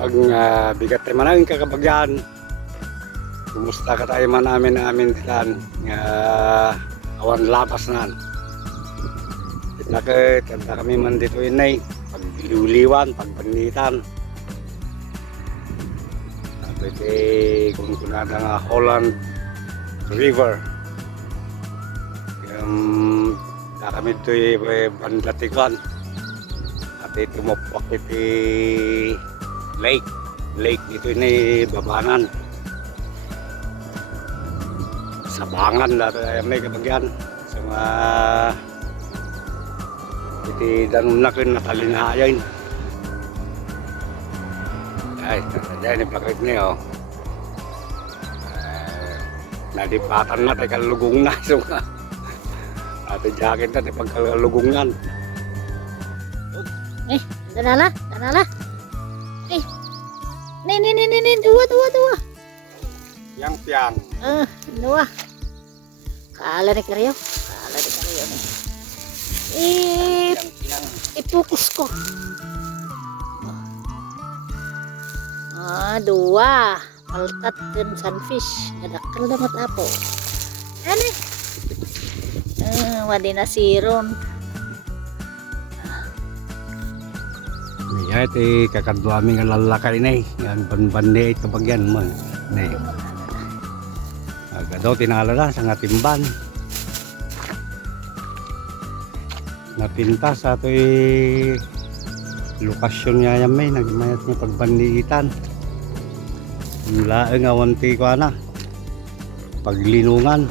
Pag bigat tayo manang kakabagyan. Kumusta ka tayo man amin ditan nga awan lapas na. Kita kami man dito inay pagliwliwan, pagpanitan. Pwede kung kunada nga Holland River. Kami ito bandatikan. At ito mapak iti lake. Lake dito ini babanan. Sabangan dito ay may kabagyan. Sa mga iti danunakin na talinayan. Ay, dyan ipakit niyo. Nadipatan na tayo kalugong na. So, ate jacket na tayo pagkalugungan. Danala. Dua. Yang piang. Dua. Kala ni Karyo nih. Ipukus ko. Dua. Paltat dan sunfish. Nadakal na matapo. Ano? Wadi na siron. Ya iti kakadwa mi nga lalakay na yan banbandi ito bagyan mo. Agadaw tinala na sa nga timban. Napinta sa ito'y lokasyon niya yan may nagmayat niya pagbandiitan. Mula ang awanti ko na paglinungan.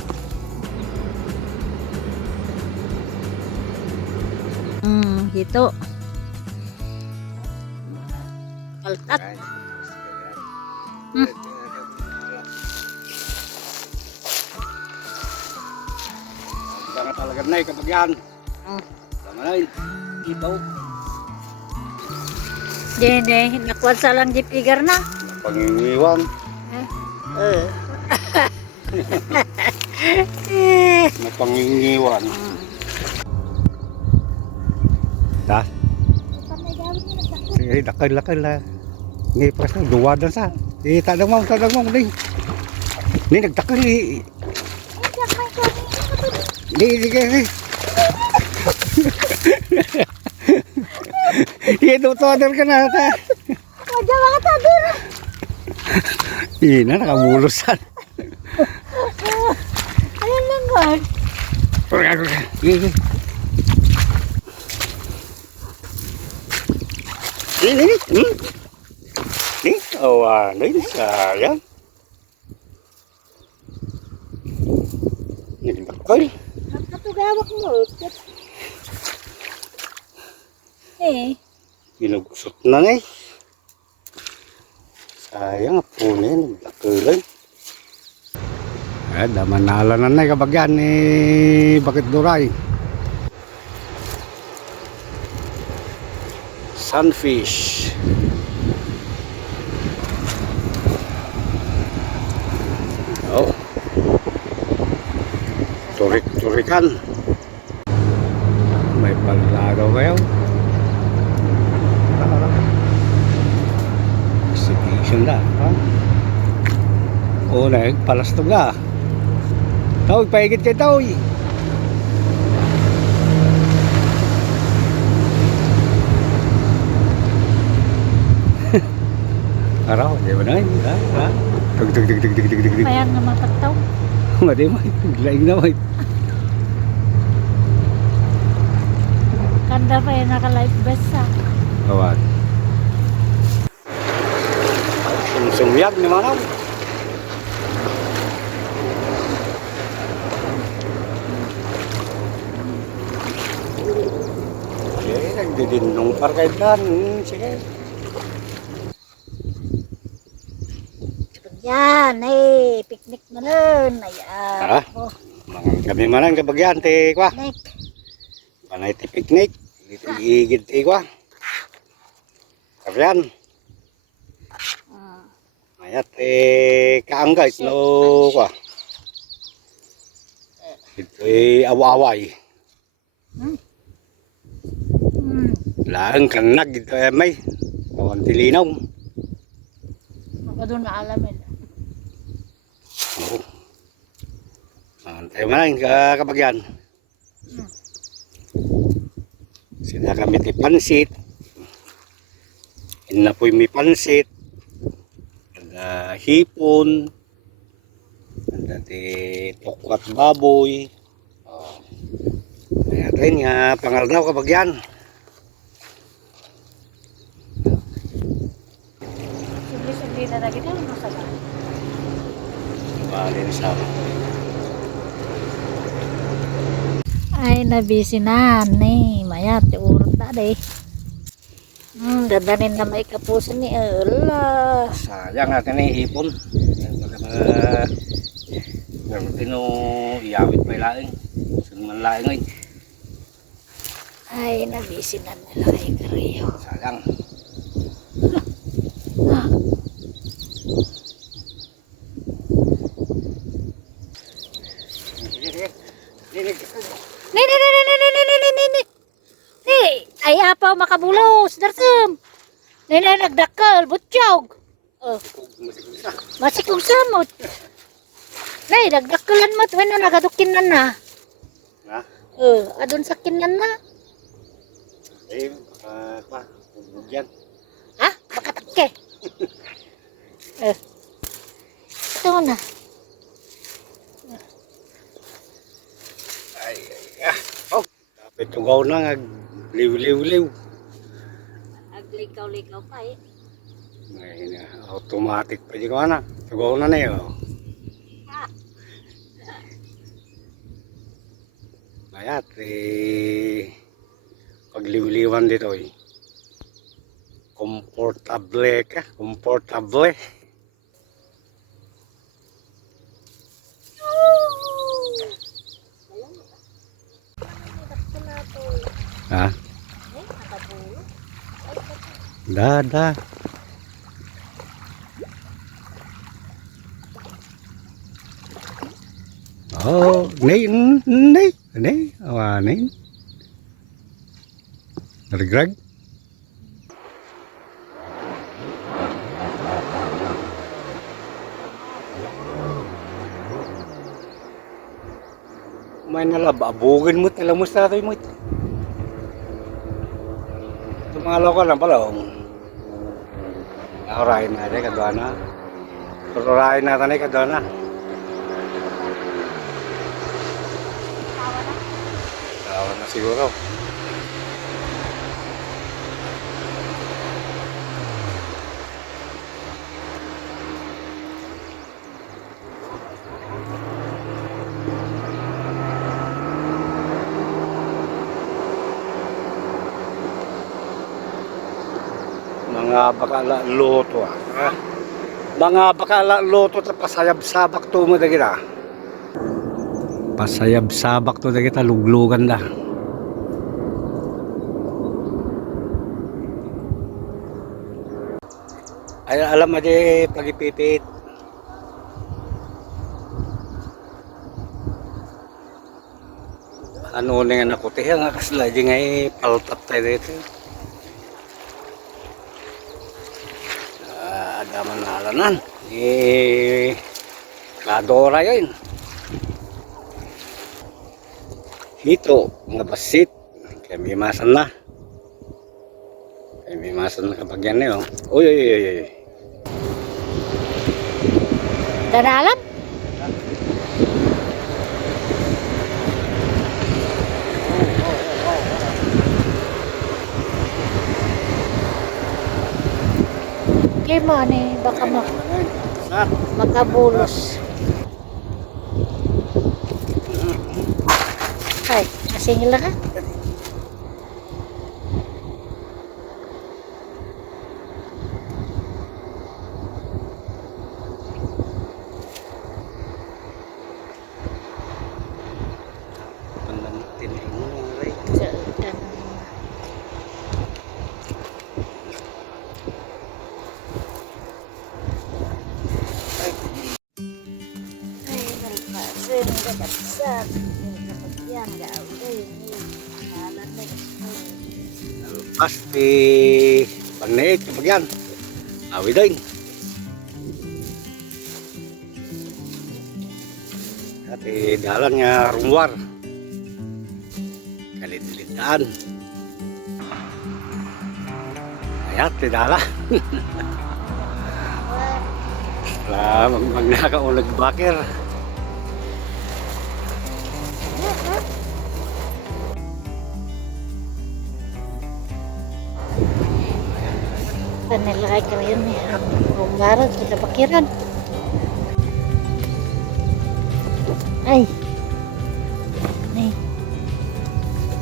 Gitu. Paltat. Jangan talaga na kapagyan. Tama na ito. Dene, nakuha sa lang jipigar na. Pangingiwan. Napangingiwan. Dah. Sige, lakal la. Ni pas na duwadan sa. Tadang mo ding. Ni nagtakal ni. Ni. Ito order ka na ta. Wajah banget hadir. Ina nakabulusan. Ayun lang God. Ini awan ini sayang. Ini bakal. Satu gawak mo. Ginugusot na nga. Sayang po niya, nagtakilan. Damanala na kabagyan ni Bakit Duray. Sunfish. Oh. Turik-turikan. May palagaw kayo. Exhibition na. O, nagpalastog na. Tawag, paigit kay Tawag. Araw, di ba na? Tug. Kaya nga mapagtaw. Madi mo, laing na mo. Kanda pa yung naka-life vest sa. Awad. Sumyag ni Manaw. Sige, nagdidinong parkaitan. Sige. Yan, picnic na nun. Ayan. Mangang kami manang kabagyan, ti kwa. Picnic. Panay ti picnic. Dito igid ti kwa. Kabyan. Ayat kaanggay no kwa. Ito awaway. Laang kanag ito may. Kawan tilinaw. Doon na alamin. Oo. Antay mo na yung kapagyan. Sila kami ti pansit. Inapoy mi pansit. Ada hipon. Ada ti tokwat baboy. Oh. Kaya tayo nga pangal daw kapagyan. Simple-simple na lagi na ano sa bahay. Bali na sa Ay, nabisi na, ni. Maya, tiurot na, de. Dandanin na may kapusin ni Ella. sayang natin yung hipon. Meron tino iyawit pa ilaing. Sunman laing ay. Ay, nabisi na nila kay Kariyo. Sayang. Ni, ay apaw makabulos, darsam. Ni nagdakal, butsyog. Oh, masikog samot. Ni, nagdakalan mo, tuwin na nagadukin na. Ha? Adun sa kinan na. Eh, pa, bugyan. Ha? Makatake. Ito na. Ay, oh, dapat tugaw na nga, liw-liw-liw. Aglikaw-likaw pa eh. Ngayon, automatic pa di ko na. Tugaw na na yun. Bayat, pagliw-liwan dito eh. Komportable ka, komportable. Ha? Da. Oh, nay. Awanin. Regrag. May nalababugin mo, talamus na tayo mo. Tumalaw ka lang pala. Orahin natin kadwana. Orahin natin kadwana. Tawa na siguro. Mga bakala loto ah. Mga bakala loto ta pasayab-sabak to mo dagita. Pasayab-sabak to dagita luglugan da. Ay alam mo di pagipipit. Ano nga ako tiya nga kasla di nga paltat tayo dito. Adaman na halanan. Kadora yun. Hito, nga basit. Kaya may masan na. Kaya may masan na kapag yan na yun. Uy. Danalam? Lima ni baka makabulos. Ay, nasingil na ka? Pasti pagnaik kapag yan. Awi din. Ati dalan nga rumwar. Kalit-litaan. Ayat, ti dala. Wala, magnakaulag bakir. Panilagay ko yun eh. Rumarag, kita bakiran. Ay. Ay.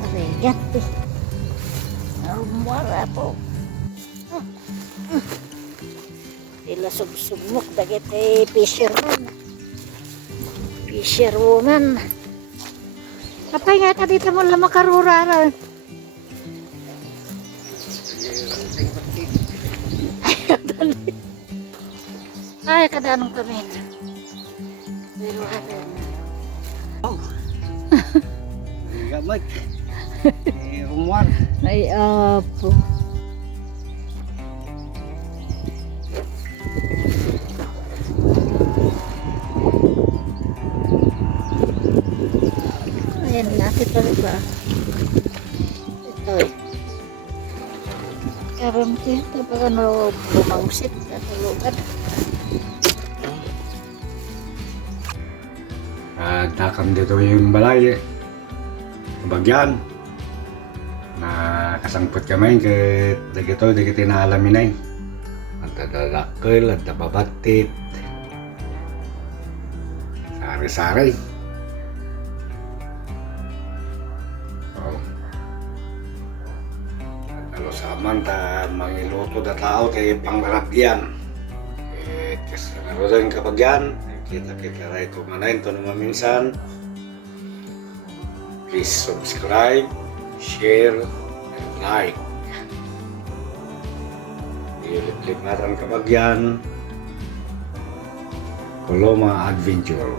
Arigat eh. Rumara po. Sila subsubmok dagit eh fisherman. Fisherwoman. Kapay nga ka dito mo lang makarurara. Ay, kadanong kami. Pero ano. Oh. Gamay. Rumwar. Ay, apo. Ayan, lapit pa ba? Ito eh. Karoon dito, baka na bumangsit sa tulugan. Takam dito yung balay. Bagyan. Na kasangpot kami ket dagito dagiti na alamin ay. At dadakkel at nababatit. Sari-sari. Oh. At saman ta mangiluto da tao kay pangragyan. Kasi naroon kapag yan, kita rin kumain ito naman minsan. Please subscribe, share, and like. Iulit-lit natin kapag yan. Coloma Adventure.